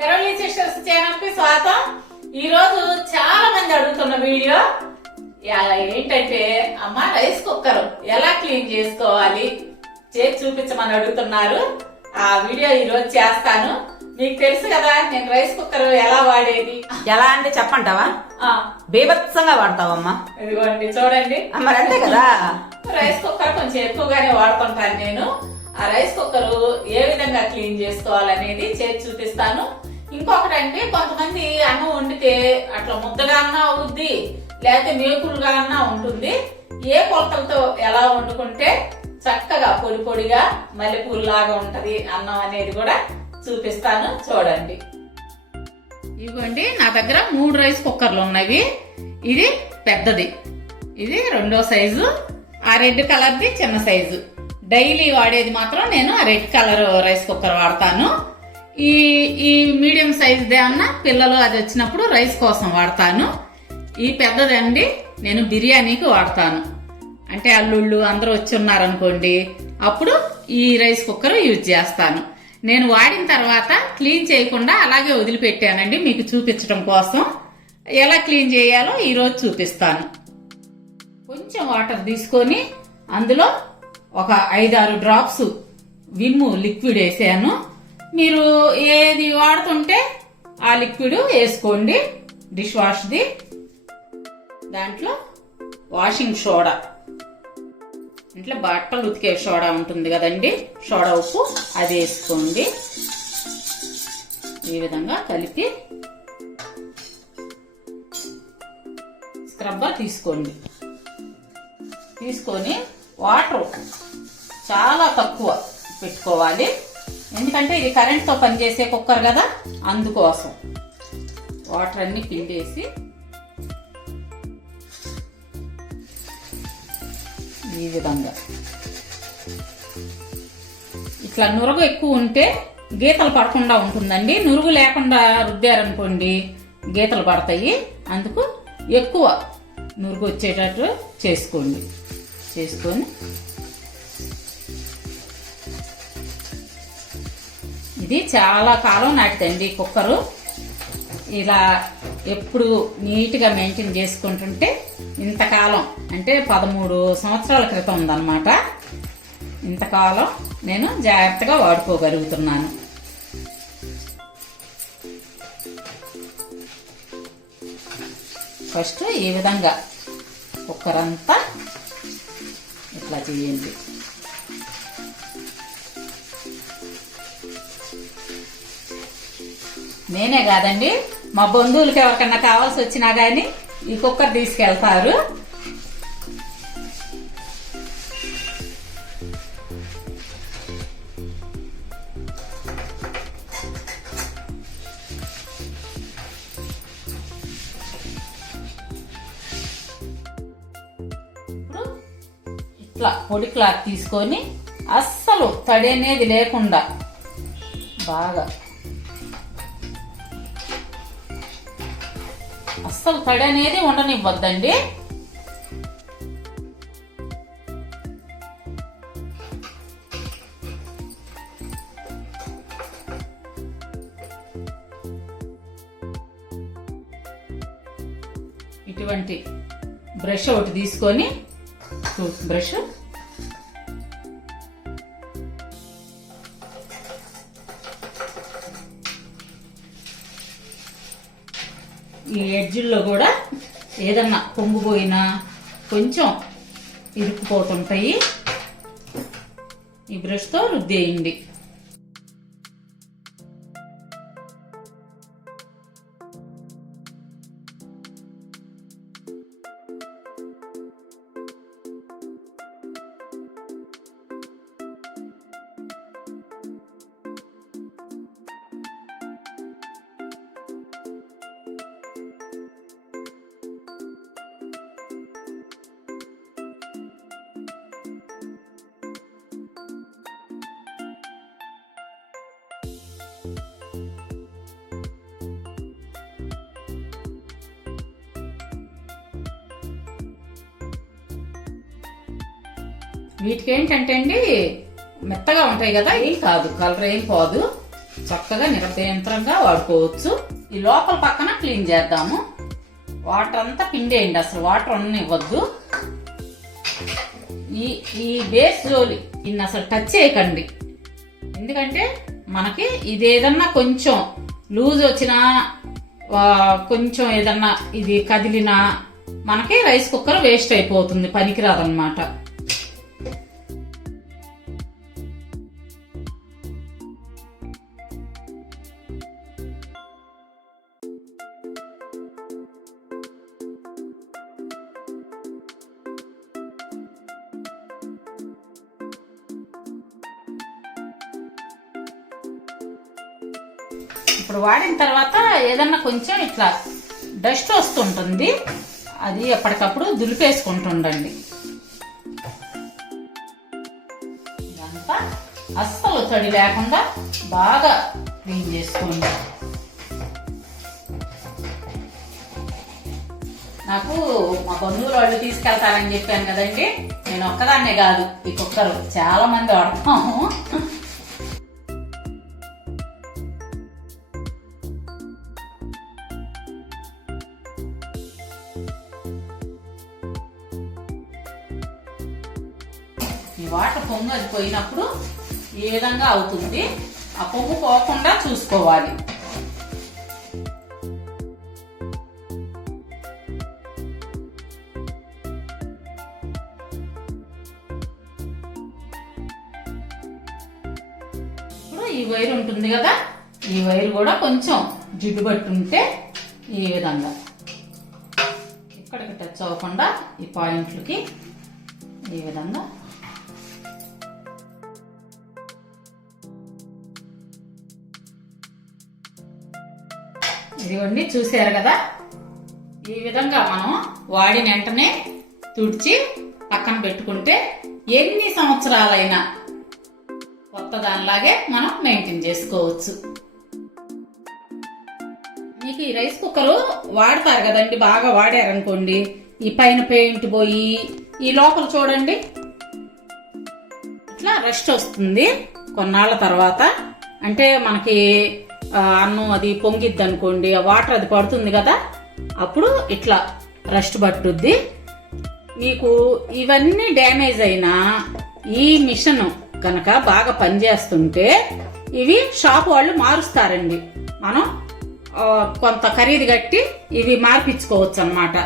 హెరోలీ sisters channel కి స్వాగతం. ఈ రోజు చాలా మంది అడుగుతున్న వీడియో ఏంటంటే అమ్మ రైస్ కుక్కర్ ఎలా క్లీన్ చేసుకోవాలి చేసి చూపించమని అడుగుతున్నారు. ఆ వీడియో ఈ రోజు చేస్తాను. మీకు తెలుసు కదా నేను రైస్ కుక్కర్ ఎలా వాడేది. ఎలా అంటే చెప్పంటావా? బీభత్సంగా వాడతావమ్మా. ఇదిగోండి చూడండి. మరి అంతే కదా. రైస్ కుక్కర్ కొంచెం ఎక్కువగానే వాడుతుంటాను నేను. ఆ రైస్ కుక్కర్ ఏ విధంగా క్లీన్ చేసుకోవాలనేది చేసి చూపిస్తాను. ఇంకొకటి అంటే కొంతమంది అన్నం వండితే అట్లా ముద్దగా అన్నా అవుద్ది, లేకపోతే మేకులుగా అన్నా ఉంటుంది. ఏ కొలతలతో ఎలా వండుకుంటే చక్కగా పొడి పొడిగా మల్లెపూలు లాగా ఉంటది అన్నం అనేది కూడా చూపిస్తాను. చూడండి. ఇవ్వండి నా దగ్గర 3 రైస్ కుక్కర్లు ఉన్నవి. ఇది పెద్దది, ఇది 2వ సైజు, ఆ రెడ్ కలర్ది చిన్న సైజు. డైలీ వాడేది మాత్రం నేను ఆ రెడ్ కలర్ రైస్ కుక్కర్ వాడతాను. ఈ మీడియం సైజుదే అన్న పిల్లలు అది వచ్చినప్పుడు రైస్ కోసం వాడతాను. ఈ పెద్దదండి నేను బిర్యానీకి వాడతాను. అంటే అల్లుళ్ళు అందరూ వచ్చి ఉన్నారనుకోండి, అప్పుడు ఈ రైస్ కుక్కర్ యూజ్ చేస్తాను. నేను వాడిన తర్వాత క్లీన్ చేయకుండా అలాగే వదిలిపెట్టానండి మీకు చూపించడం కోసం. ఎలా క్లీన్ చేయాలో ఈరోజు చూపిస్తాను. కొంచెం వాటర్ తీసుకొని అందులో ఒక 5-6 డ్రాప్స్ విమ్ లిక్విడ్ వేసాను. మీరు ఏది వాడుతుంటే ఆ లిక్విడ్ వేసుకోండి. డిష్ వాష్ది. దాంట్లో వాషింగ్ సోడా, ఇంట్లో బట్టలు ఉతికే సోడా ఉంటుంది కదండి, సోడా ఉప్పు, అది వేసుకోండి. ఈ విధంగా కలిపి స్క్రబ్బర్ తీసుకోండి. తీసుకొని వాటర్ చాలా తక్కువ పెట్టుకోవాలి, ఎందుకంటే ఇది కరెంట్తో పనిచేసే కుక్కర్ కదా, అందుకోసం. వాటర్ అన్ని పిండేసి ఈ విధంగా ఇట్లా నురగ ఎక్కువ ఉంటే గీతలు పడకుండా ఉంటుందండి. నురుగు లేకుండా రుద్దారనుకోండి గీతలు పడతాయి. అందుకు ఎక్కువ నురుగు వచ్చేటట్టు చేసుకోండి. చేసుకొని ఇది చాలా కాలం నాటిదండి కుక్కరు. ఇలా ఎప్పుడు నీట్గా మెయింటైన్ చేసుకుంటుంటే ఇంతకాలం, అంటే 13 సంవత్సరాల క్రితం ఉందన్నమాట. ఇంతకాలం నేను జాగ్రత్తగా వాడుకోగలుగుతున్నాను. ఫస్ట్ ఈ విధంగా కుక్కర్ అంతా ఇట్లా చేయండి. నేనే కాదండి, మా బంధువులకి ఎవరికన్నా కావాల్సి వచ్చినా గానీ ఈ కుక్కర్ తీసుకెళ్తారు. ఇప్పుడు ఇట్లా పొడి క్లాత్ తీసుకొని అస్సలు తడి అనేది లేకుండా బాగా, అస్సలు తడి అనేది ఉండనివ్వద్దండి. ఇటువంటి బ్రష్ ఒకటి తీసుకొని, టూత్ బ్రష్, ఈ ఎడ్జిల్లో కూడా ఏదన్నా పొంగిపోయినా కొంచెం ఇరుక్కుపోతుంటాయి. ఈ బ్రష్తో రుద్దేయండి. వీటికి ఏంటంటే అండి మెత్తగా ఉంటాయి కదా, ఏం కాదు, కలర్ ఏం పోదు. చక్కగా నిరభ్యంతరంగా వాడుకోవచ్చు. ఈ లోపల పక్కన క్లీన్ చేద్దాము. వాటర్ అంతా పిండేయండి, అసలు వాటర్ ఇవ్వద్దు. ఈ బేస్ జోలి ఇన్ని అసలు టచ్ చేయకండి, ఎందుకంటే మనకి ఇది ఏదన్నా కొంచెం లూజ్ వచ్చినా కొంచెం ఏదన్నా ఇది కదిలినా మనకి రైస్ కుక్కర్ వేస్ట్ అయిపోతుంది, పనికిరాదన్నమాట. ఇప్పుడు వాడిన తర్వాత ఏదన్నా కొంచెం ఇట్లా డస్ట్ వస్తుంటుంది, అది ఎప్పటికప్పుడు దులిపేసుకుంటుండండి. ఇదంతా అస్సలు తడి లేకుండా బాగా క్లీన్ చేసుకోండి. నాకు మా బంధువులు వాళ్ళు తీసుకెళ్తారని చెప్పాను కదండి, నేను ఒక్కదాన్నే కాదు, ఈ కుక్కర్ చాలా మంది వాడతాము. ఈ వాటర్ పొంగు అది పోయినప్పుడు ఈ విధంగా అవుతుంది. ఆ పొంగు పోకుండా చూసుకోవాలి. ఇప్పుడు ఈ వైర్ ఉంటుంది కదా, ఈ వైర్ కూడా కొంచెం జిడ్డు పట్టి ఉంటే ఈ విధంగా ఇక్కడికి టచ్ అవ్వకుండా ఈ పాయింట్లకి ఈ విధంగా ఇదిగోండి, చూసారు కదా. ఈ విధంగా మనం వాడిన వెంటనే తుడిచి పక్కన పెట్టుకుంటే ఎన్ని సంవత్సరాలైనా కొత్త దానిలాగే మనం మెయింటైన్ చేసుకోవచ్చు. మీకు ఈ రైస్ కుక్కర్ వాడతారు కదండి, బాగా వాడారనుకోండి, ఈ పైన పెయింట్ పోయి ఈ లోపల చూడండి ఇట్లా రస్ట్ వస్తుంది కొన్నాళ్ళ తర్వాత. అంటే మనకి అన్నం అది పొంగిద్ది అనుకోండి, ఆ వాటర్ అది పడుతుంది కదా, అప్పుడు ఇట్లా రస్ట్ పట్టుద్ది. మీకు ఇవన్నీ డ్యామేజ్ అయినా ఈ మిషన్ కనుక బాగా పనిచేస్తుంటే ఇవి షాప్ వాళ్ళు మారుస్తారండి. మనం కొంత ఖరీదు కట్టి ఇవి మార్పించుకోవచ్చు అన్నమాట.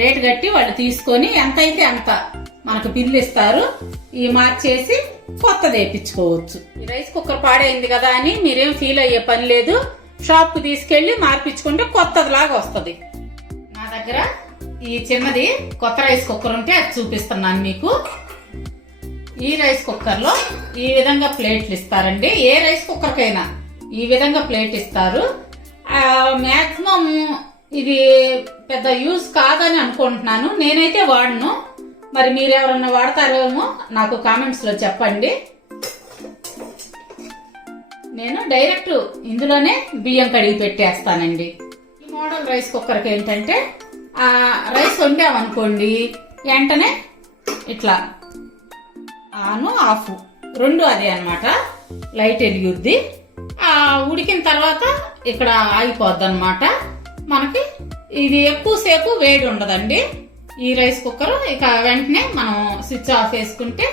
రేటు కట్టి వాళ్ళు తీసుకొని ఎంత అయితే అంత మనకు బిల్లు ఇస్తారు, ఈ మార్చేసి కొత్తది వేయించుకోవచ్చు. ఈ రైస్ కుక్కర్ పాడైంది కదా అని మీరేం ఫీల్ అయ్యే పని లేదు. షాప్ కు తీసుకెళ్లి మార్పించుకుంటే కొత్తది లాగా వస్తుంది. నా దగ్గర ఈ చిన్నది కొత్త రైస్ కుక్కర్ ఉంటే అది చూపిస్తున్నాను మీకు. ఈ రైస్ కుక్కర్ లో ఈ విధంగా ప్లేట్లు ఇస్తారండి. ఏ రైస్ కుక్కర్ కైనా ఈ విధంగా ప్లేట్ ఇస్తారు. మాక్సిమం ఇది పెద్ద యూజ్ కాదని అనుకుంటున్నాను, నేనైతే వాడను. మరి మీరెవరన్నా వాడతారేమో నాకు కామెంట్స్ లో చెప్పండి. నేను డైరెక్ట్ ఇందులోనే బియ్యం కడిగి పెట్టేస్తానండి. ఈ మోడల్ రైస్ కుక్కర్కి ఏంటంటే ఆ రైస్ వండామనుకోండి, వెంటనే ఇట్లా ఆను ఆఫ్ రెండు అదే అన్నమాట. లైట్ వెలిగిద్ది, ఉడికిన తర్వాత ఇక్కడ ఆగిపోద్ది అన్నమాట. మనకి ఇది ఎక్కువసేపు వేడి ఉండదండి ఈ రైస్ కుక్కర్. ఇక వెంటనే మనం స్విచ్ ఆఫ్ వేసుకుంటే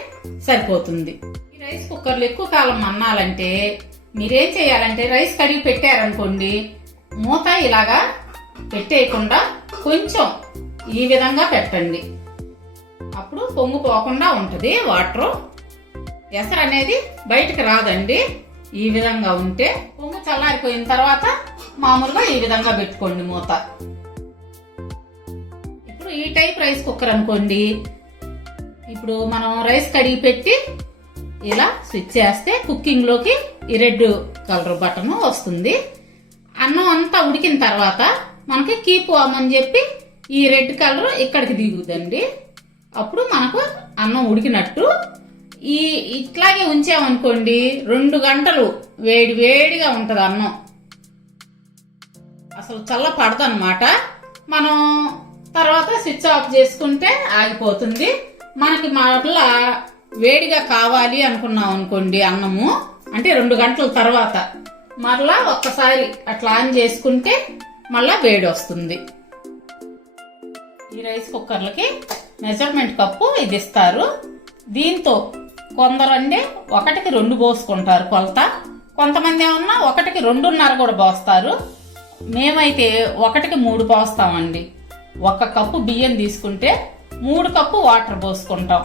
సరిపోతుంది. ఈ రైస్ కుక్కర్లు ఎక్కువ కాలం మన్నాలంటే మీరేం చేయాలంటే రైస్ కడిగి పెట్టారనుకోండి, మూత ఇలాగా పెట్టేయకుండా కొంచెం ఈ విధంగా పెట్టండి. అప్పుడు పొంగు పోకుండా ఉంటది, వాటర్ ఎసరు అనేది బయటకు రాదండి. ఈ విధంగా ఉంటే పొంగు చల్లారిపోయిన తర్వాత మామూలుగా ఈ విధంగా పెట్టుకోండి మూత. ఇప్పుడు ఈ టైప్ రైస్ కుక్కర్ అనుకోండి, ఇప్పుడు మనం రైస్ కడిగి పెట్టి ఇలా స్విచ్ చేస్తే కుకింగ్ లోకి ఈ రెడ్ కలర్ బటన్ వస్తుంది. అన్నం అంతా ఉడికిన తర్వాత మనకి కీప్ వామ్ అని చెప్పి ఈ రెడ్ కలర్ ఇక్కడికి దిగుదండి. అప్పుడు మనకు అన్నం ఉడికినట్టు. ఇట్లాగే ఉంచామనుకోండి 2 గంటలు వేడి వేడిగా ఉంటది అన్నం, అసలు చల్ల పడదన్నమాట. మనం తర్వాత స్విచ్ ఆఫ్ చేసుకుంటే ఆగిపోతుంది. మనకి మళ్ళా వేడిగా కావాలి అనుకున్నాం అనుకోండి అన్నము, అంటే 2 గంటల తర్వాత మరలా ఒక్కసారి అట్లా ఆన్ చేసుకుంటే మళ్ళా వేడి వస్తుంది. ఈ రైస్ కుక్కర్లకి మెజర్మెంట్ కప్పు ఇది ఇస్తారు. దీంతో కొందరండి 1కి 2 పోసుకుంటారు కొలత, కొంతమంది ఏమన్నా 1కి 2.5 కూడా పోస్తారు. మేమైతే 1కి 3 పోస్తామండి. 1 కప్పు బియ్యం తీసుకుంటే 3 కప్పు వాటర్ పోసుకుంటాం.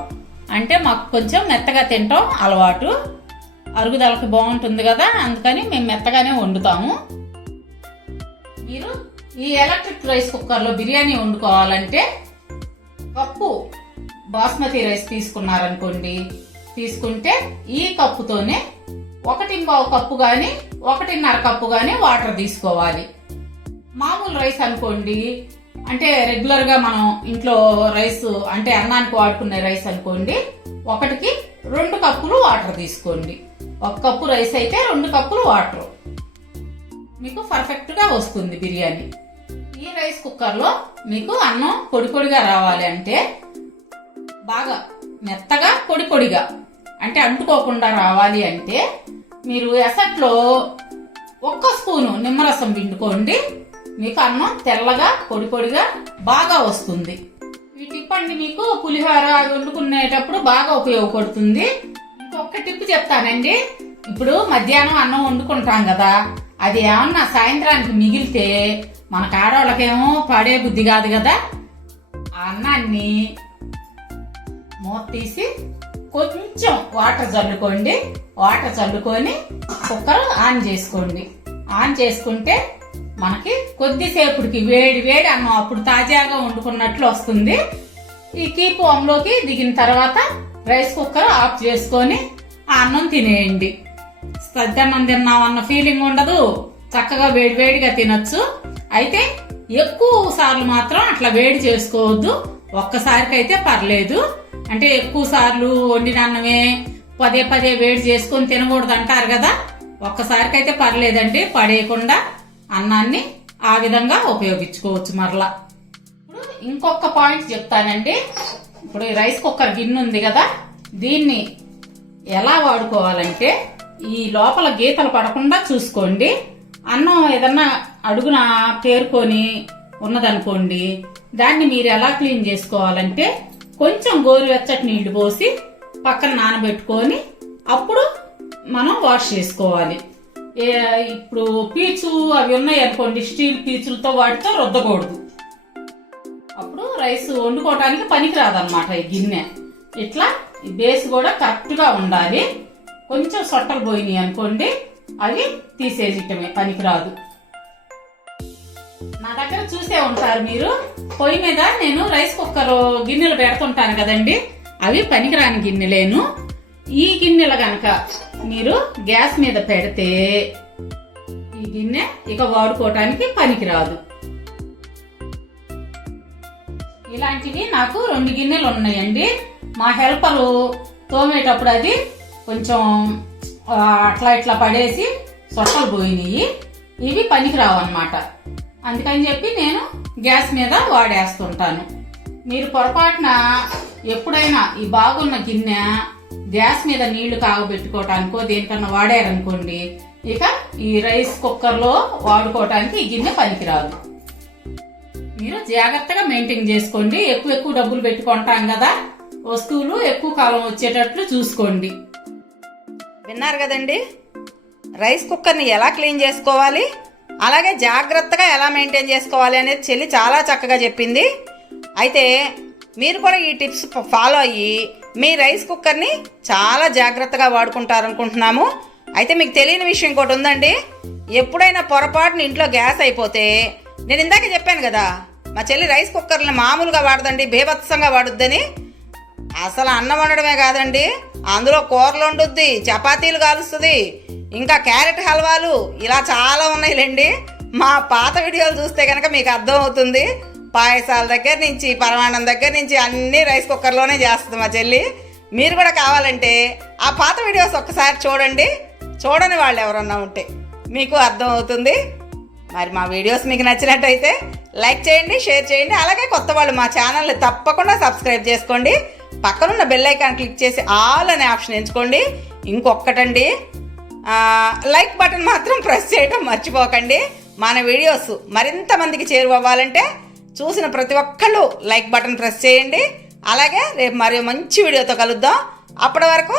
అంటే మాకు కొంచెం మెత్తగా తింటాం అలవాటు, అరుగుదలకి బాగుంటుంది కదా, అందుకని మేము మెత్తగానే వండుతాము. మీరు ఈ ఎలక్ట్రిక్ రైస్ కుక్కర్లో బిర్యానీ వండుకోవాలంటే కప్పు బాస్మతి రైస్ తీసుకున్నారనుకోండి, తీసుకుంటే ఈ కప్పుతోనే 1.25 కప్పు గాని 1.5 కప్పు గాని వాటర్ తీసుకోవాలి. మామూలు రైస్ అనుకోండి, అంటే రెగ్యులర్ గా మనం ఇంట్లో రైస్ అంటే అన్నానికి వాడుకునే రైస్ అనుకోండి, 1కి 2 కప్పులు వాటర్ తీసుకోండి. 1 కప్పు రైస్ అయితే 2 కప్పులు వాటర్, మీకు పర్ఫెక్ట్ గా వస్తుంది బిర్యానీ. ఈ రైస్ కుక్కర్ లో మీకు అన్నం పొడి పొడిగా రావాలి అంటే, బాగా మెత్తగా పొడి పొడిగా అంటే అంటుకోకుండా రావాలి అంటే, మీరు ఎసట్లో 1 స్పూను నిమ్మరసం పిండుకోండి. మీకు అన్నం తెల్లగా పొడి పొడిగా బాగా వస్తుంది. ఈ టిప్ అండి మీకు పులిహోర వండుకునేటప్పుడు బాగా ఉపయోగపడుతుంది. ఇంకొక టిప్ చెప్తానండి. ఇప్పుడు మధ్యాహ్నం అన్నం వండుకుంటాం కదా, అది ఏమన్నా సాయంత్రానికి మిగిలితే మనకు ఆడవాళ్ళకేమో పడే బుద్ధి కాదు కదా, ఆ అన్నాన్ని మూత తీసి కొంచెం వాటర్ చల్లుకోండి. వాటర్ చల్లుకొని కుక్కర్ ఆన్ చేసుకోండి. ఆన్ చేసుకుంటే మనకి కొద్దిసేపుడికి వేడి వేడి అన్నం అప్పుడు తాజాగా వండుకున్నట్లు వస్తుంది. ఈ కీపంలోకి దిగిన తర్వాత రైస్ కుక్కర్ ఆఫ్ చేసుకొని ఆ అన్నం తినేయండి. సద్దన్నం తిన్నామన్న ఫీలింగ్ ఉండదు, చక్కగా వేడి వేడిగా తినొచ్చు. అయితే ఎక్కువ సార్లు మాత్రం అట్లా వేడి చేసుకోవద్దు. ఒక్కసారికైతే పర్లేదు. అంటే ఎక్కువ సార్లు వండిన అన్నమే పదే పదే వేడి చేసుకొని తినకూడదు అంటారు కదా, ఒక్కసారికైతే పర్లేదండి. పడేయకుండా అన్నాన్ని ఆ విధంగా ఉపయోగించుకోవచ్చు మరలా. ఇప్పుడు ఇంకొక పాయింట్ చెప్తానండి. ఇప్పుడు ఈ రైస్ కుక్కర్ గిన్నె ఉంది కదా, దీన్ని ఎలా వాడుకోవాలంటే, ఈ లోపల గీతలు పడకుండా చూసుకోండి. అన్నం ఏదన్నా అడుగున పేరుకొని ఉన్నదనుకోండి, దాన్ని మీరు ఎలా క్లీన్ చేసుకోవాలంటే, కొంచెం గోరువెచ్చటి నీళ్లు పోసి పక్కన నానబెట్టుకొని అప్పుడు మనం వాష్ చేసుకోవాలి. ఇప్పుడు పీచు అవి ఉన్నాయి అనుకోండి, స్టీల్ పీచులతో వాటితో రుద్దకూడదు. అప్పుడు రైస్ వండుకోవటానికి పనికి రాదన్నమాట ఈ గిన్నె. ఇట్లా ఈ బేస్ కూడా కరెక్ట్ గా ఉండాలి. కొంచెం సొట్టలు పోయినాయి అనుకోండి, అవి తీసేయటమే, పనికిరాదు. నా దగ్గర చూసే ఉంటారు మీరు, పొయ్యి మీద నేను రైస్ కుక్కర్ గిన్నెలు పెడుతుంటాను కదండి, అవి పనికిరాని గిన్నెలేను. ఈ గిన్నెలు గనక మీరు గ్యాస్ మీద పెడితే ఈ గిన్నె ఇక వాడుకోవటానికి పనికిరాదు. ఇలాంటివి నాకు 2 గిన్నెలు ఉన్నాయండి. మా హెల్పరు తోమేటప్పుడు అది కొంచెం అట్లా ఇట్లా పడేసి సొట్టలు పోయినాయి. ఇవి పనికిరావు అన్నమాట. అందుకని చెప్పి నేను గ్యాస్ మీద వాడేస్తుంటాను. మీరు పొరపాటున ఎప్పుడైనా ఈ బాగున్న గిన్నె గ్యాస్ మీద నీళ్లు కాగబెట్టుకోవటానికో దేనికన్నా వాడారనుకోండి, ఇక ఈ రైస్ కుక్కర్ లో వాడుకోవటానికి ఈ గిన్నె పనికిరాదు. మీరు జాగ్రత్తగా మెయింటైన్ చేసుకోండి. ఎక్కువ డబ్బులు పెట్టుకుంటాం కదా, వస్తువులు ఎక్కువ కాలం వచ్చేటట్లు చూసుకోండి. విన్నారు కదండి, రైస్ కుక్కర్ని ఎలా క్లీన్ చేసుకోవాలి, అలాగే జాగ్రత్తగా ఎలా మెయింటైన్ చేసుకోవాలి అనేది చెల్లి చాలా చక్కగా చెప్పింది. అయితే మీరు కూడా ఈ టిప్స్ ఫాలో అయ్యి మీ రైస్ కుక్కర్ని చాలా జాగ్రత్తగా వాడుకుంటారనుకుంటున్నాము. అయితే మీకు తెలియని విషయం ఇంకోటి ఉందండి. ఎప్పుడైనా పొరపాటున ఇంట్లో గ్యాస్ అయిపోతే, నేను ఇందాక చెప్పాను కదా, మా చెల్లి రైస్ కుక్కర్ని మామూలుగా వాడదండి, బీభత్సంగా వాడుద్దని. అసలు అన్నం వండడమే కాదండి, అందులో కూరలు వండుద్ది, చపాతీలు కాలుస్తుంది, ఇంకా క్యారెట్ హల్వాలు, ఇలా చాలా ఉన్నాయిలేండి. మా పాత వీడియోలు చూస్తే కనుక మీకు అర్థం అవుతుంది. పాయసాల దగ్గర నుంచి పరమాన్నం దగ్గర నుంచి అన్ని రైస్ కుక్కర్లోనే చేస్తుంది మా చెల్లి. మీరు కూడా కావాలంటే ఆ పాత వీడియోస్ ఒక్కసారి చూడండి. చూడని వాళ్ళు ఎవరన్నా ఉంటే మీకు అర్థం అవుతుంది. మరి మా వీడియోస్ మీకు నచ్చినట్టయితే లైక్ చేయండి, షేర్ చేయండి. అలాగే కొత్త వాళ్ళు మా ఛానల్ని తప్పకుండా సబ్స్క్రైబ్ చేసుకోండి. పక్కనున్న బెల్ ఐకాన్ క్లిక్ చేసి ఆల్ అనే ఆప్షన్ ఎంచుకోండి. ఇంకొక్కటండి, లైక్ బటన్ మాత్రం ప్రెస్ చేయడం మర్చిపోకండి. మన వీడియోస్ మరింత మందికి చేరువవ్వాలంటే చూసిన ప్రతి ఒక్కళ్ళు లైక్ బటన్ ప్రెస్ చేయండి. అలాగే రేపు మరో మంచి వీడియోతో కలుద్దాం. అప్పటి వరకు